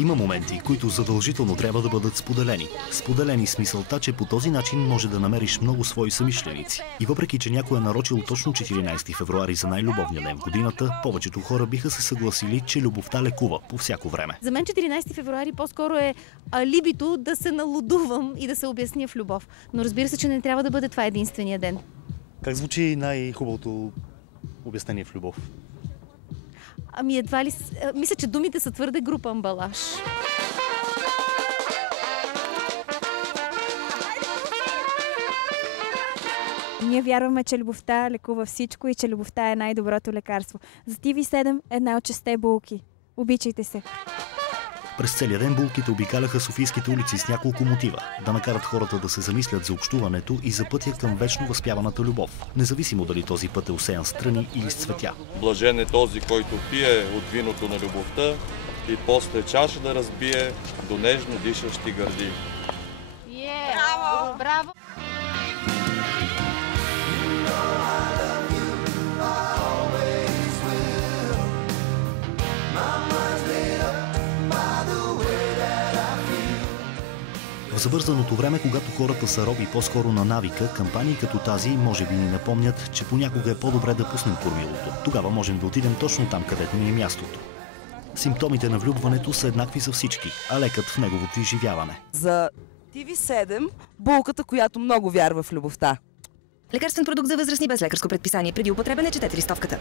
Има моменти, които задължително трябва да бъдат споделени. Споделени с мисълта, че по този начин може да намериш много свои съмишленици. И въпреки, че някой е нарочил точно 14 февруари за най-любовния ден в годината, повечето хора биха се съгласили, че любовта лекува по всяко време. За мен 14 февруари по-скоро е алибито да се налудувам и да се обясня в любов. Но разбира се, че не трябва да бъде това единствения ден. Как звучи най-хубавото обяснение в любов? Ами едва ли... Мисля, че думите са твърде груб амбалаж. Ние вярваме, че любовта лекува всичко и че любовта е най-доброто лекарство. За TV7 една от 6 булки. Обичайте се! През целия ден булките обикаляха софийските улици с няколко мотива. Да накарат хората да се замислят за общуването и за пътя към вечно възпяваната любов. Независимо дали този път е осеян с тръни или с цветя. Блажен е този, който пие от виното на любовта и после чаша да разбие до нежно дишащи гърди. Браво! Браво! В завързаното време, когато хората са роби по-скоро на навика, кампании като тази може би ни напомнят, че понякога е по-добре да пуснем кормилото. Тогава можем да отидем точно там, където ни е мястото. Симптомите на влюбването са еднакви за всички, а лекът в неговото изживяване. За TV7 булката, която много вярва в любовта. Лекарствен продукт за възрастни без лекарско предписание. Преди употреба не четете листовката.